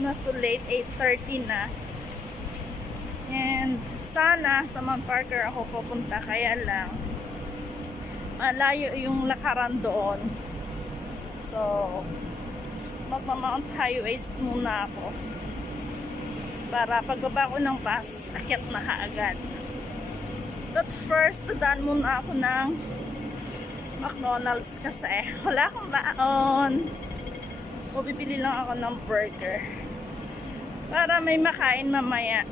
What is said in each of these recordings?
na to late, 8:30 na. And sana sa Mount Parker ako pupunta, kaya lang malayo yung lakaran doon. So magma-Mount Highways muna ako para pagbaba ko ng bus, akyat na kaagad. But first, dadaan muna ako ng McDonald's kasi wala akong baon. O bibili lang ako ng burger para may makain mamaya.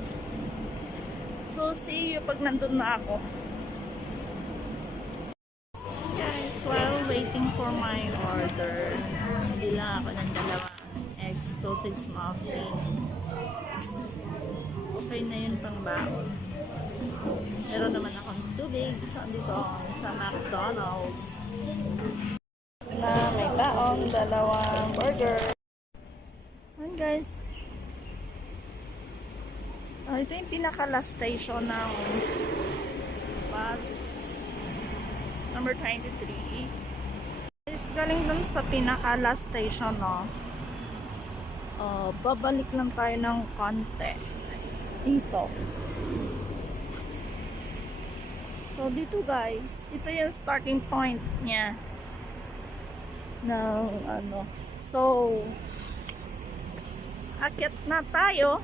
So see you pag nandun na ako. Guys, while waiting for my order, bili lang ako ng dalawang egg sausage muffin. Okay na yun pang baon. Meron naman akong tubig dito sa McDonald's na may baon, dalawang burger. Ayan guys, ito yung pinaka last station ng bus number 23. Guys, galing dun sa pinaka last station, no? Babalik lang tayo ng konti dito. So dito guys, ito yung starting point niya ng ano. So akyat na tayo.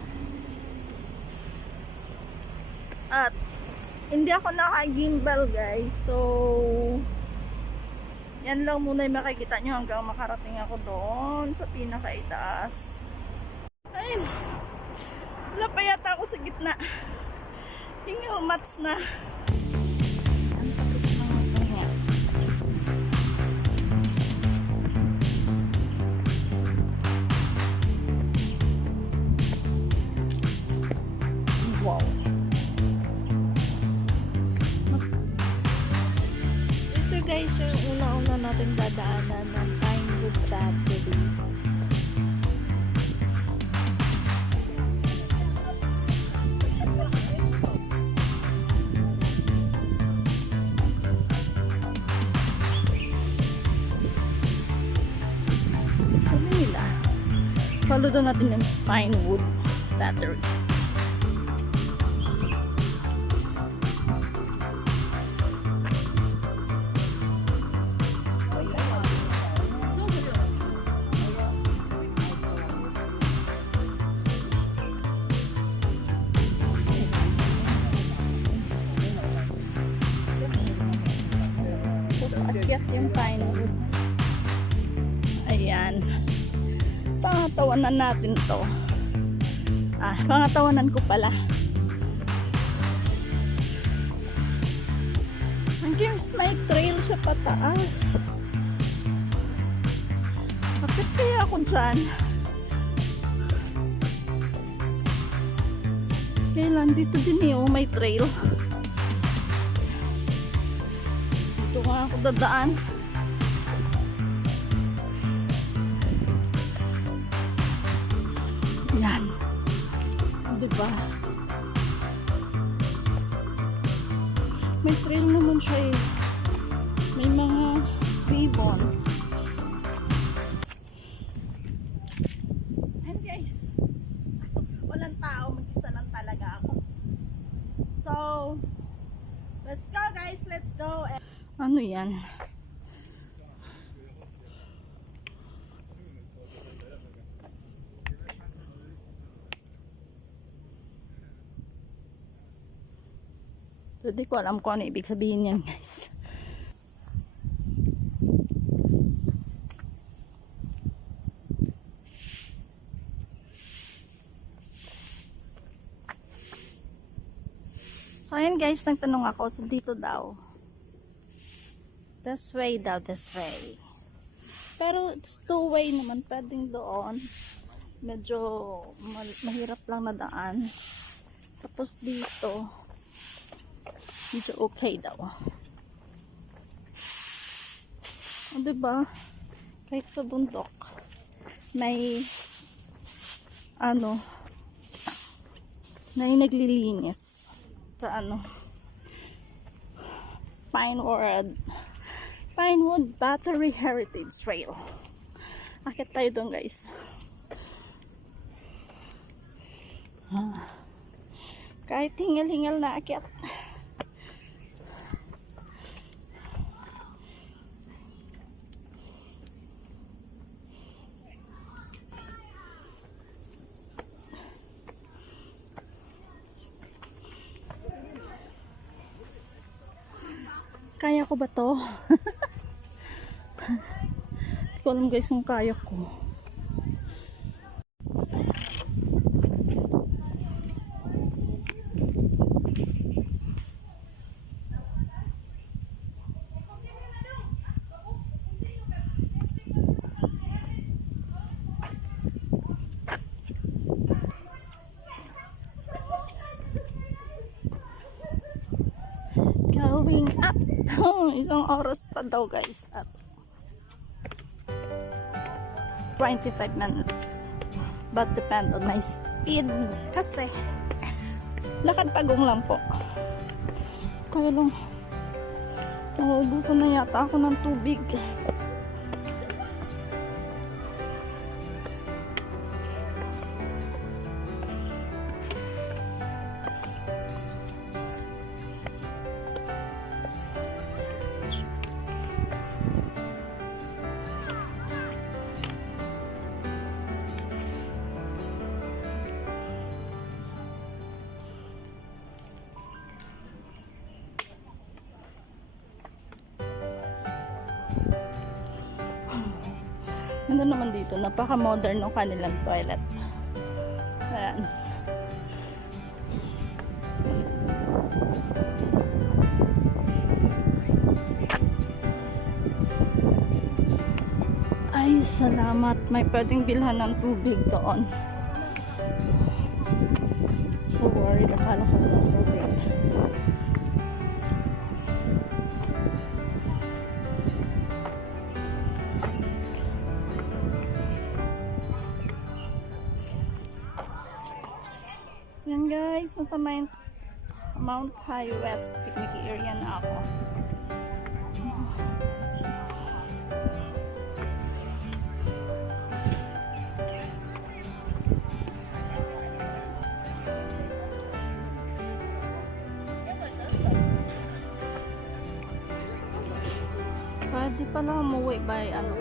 At hindi ako naka-gimbal guys. So yan lang muna yung makikita nyo hanggang makarating ako doon sa pinakaitaas. Ayun. Wala pa yata ako sa gitna. Hingal mats na. Wow. Ito guys yung una-una natin dadaanan ng Pinewood Battery. Sabi nila, follow doon natin yung Pinewood Battery. Akyat yung Pinewood. Ayan. Pangatawanan natin to. Pangatawanan ko pala. Hanggang may trail siya pataas. Bakit kaya ako dyan? Kailan dito din may trail. Dito nga ako dadaan. Yan. Diba? May trail naman siya eh. May mga ribbon. And guys, walang tao. Mag-isa lang talaga ako. So, let's go guys. Let's go. Ano yan? So, di ko alam kung ano ibig sabihin yan, guys. So, ayan guys, nagtanong ako. So, dito daw. This way daw, this way. Pero, it's two-way naman. Pwedeng doon. Medyo mahirap lang na daan. Tapos dito, medyo okay daw. O, diba? Kahit sa bundok, may may naglilinis sa Pinewood Battery Heritage Trail. Akit tayo doon guys. Kahit hingal-hingal na akyat. Kaya ko ba to? Hindi ko alam guys kung kaya ko. Going up. Isang oras pa daw guys at 25 minutes, but depend on my speed kasi lakad pagong lang po. Kaya lang nauubusan na yata ako ng tubig. Ano naman dito, napaka-modern ng kanilang toilet. Ayan. Ay, salamat. May pwedeng bilhan ng tubig doon. So worried. Akala ko walang tubig. Yan guys, nasa Mount High West picnic area na ako. Pwede pala umuwi by ano.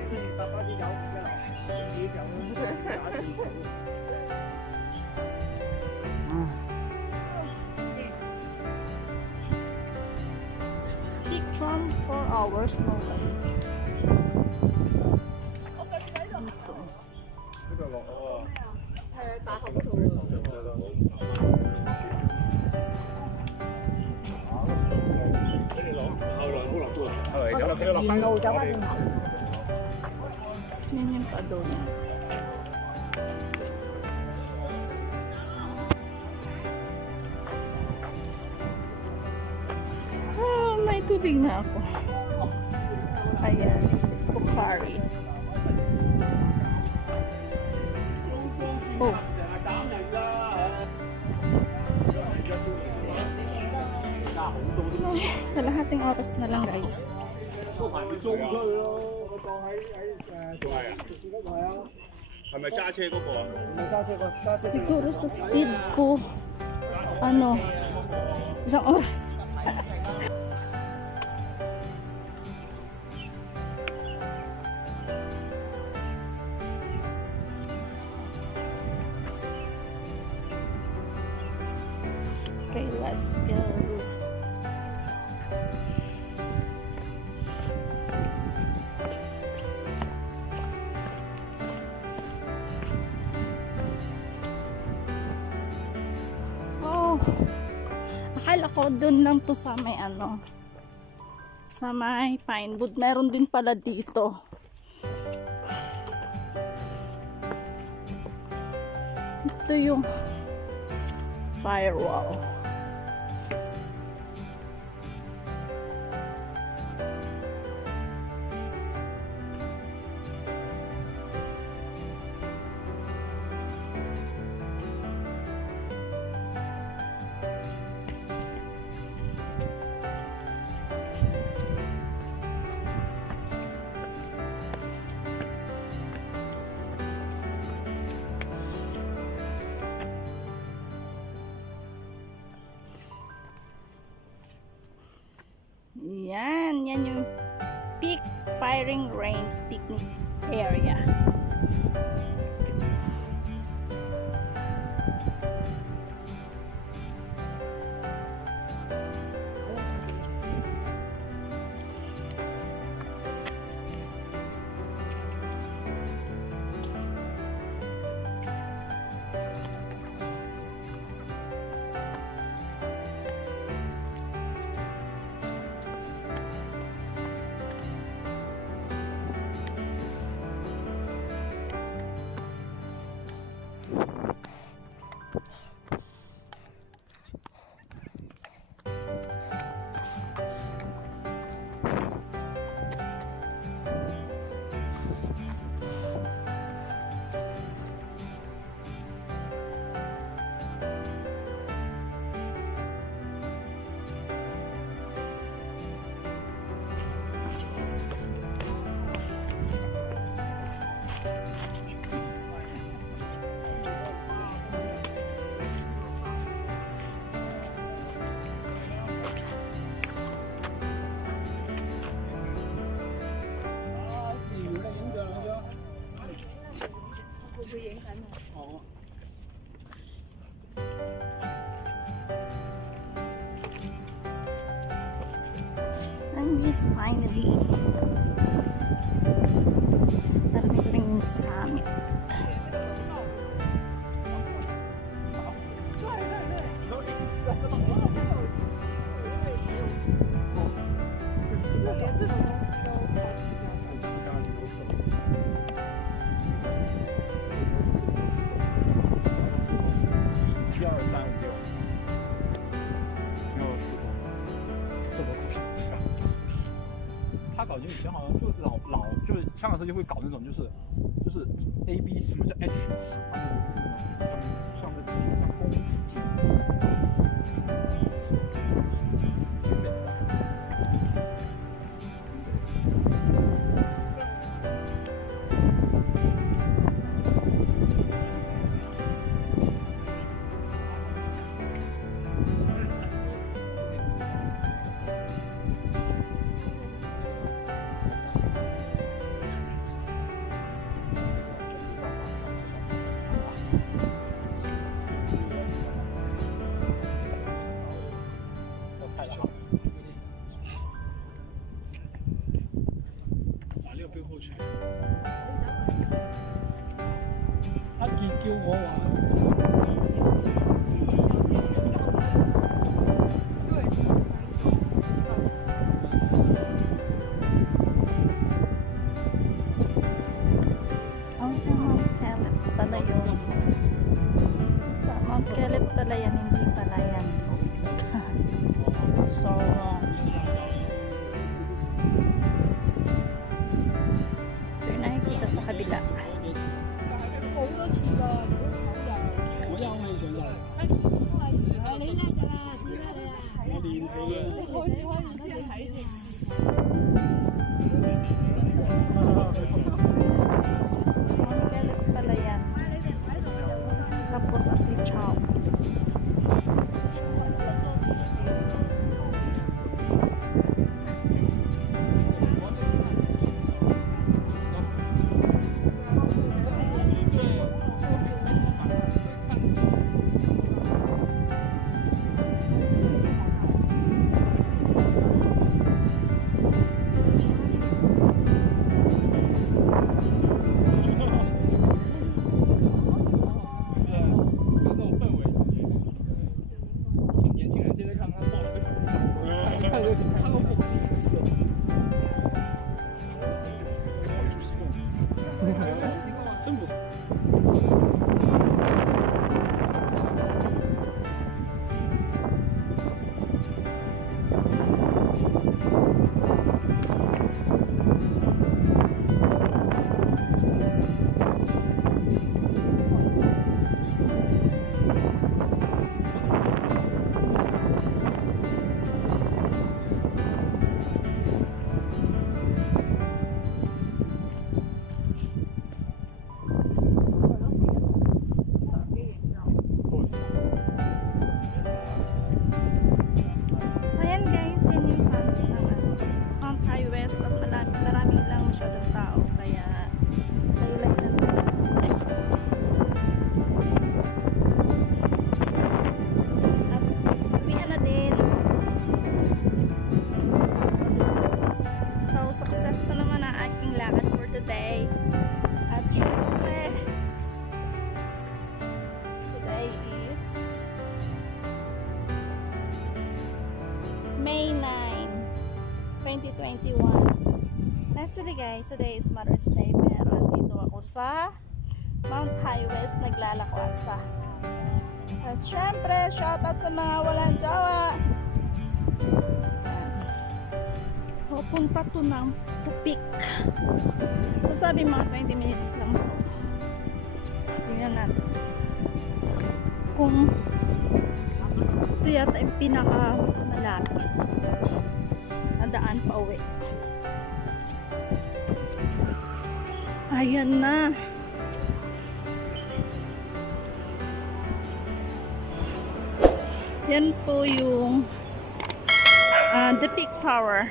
Peak tram 4 hours, no way. Ito. Yan yung paddle niya. May tubig na ako. Ayan, sweet Pocari. Oh. Ay, kalahating oras na lang guys. Siguro sa speed ko, ano, isang oras. Okay, let's go. So, akala ko dun lang to sa may ano, sa may Pinewood. Meron din pala dito. Ito yung firewall. Ayan, yan yung peak firing range picnic area. And yes, finally, narating ko rin yung summit.以前好像就老就是香港设计会搞那种就是 A B 什么叫 H， 他们像个镜像公鸡镜阿杰叫我玩。Ang sa Mount Caleb pala yun. Mount Caleb pala yan, hindi pala yan. So wrong. Ito yung nakikita sa kabila. 好多次啊，如果少人，我又係上晒嚟。你叻㗎啦，點解你啊？我練起嘅。你開始睇住。Mount Caleb pala yan. Tapos ang Pichao. today. At syempre, today is May 9, 2021. Actually guys, today is Mother's Day, pero andito ako sa Mount Highwest naglalako at syempre, shoutout sa mga walang jowa. Pupunta to ng The Peak. So sabi mga 20 minutes lang to. Tingnan natin kung ito yata yung pinaka mas malapit na daan pa uwi. Ayan na. Yan po yung The Peak Tower.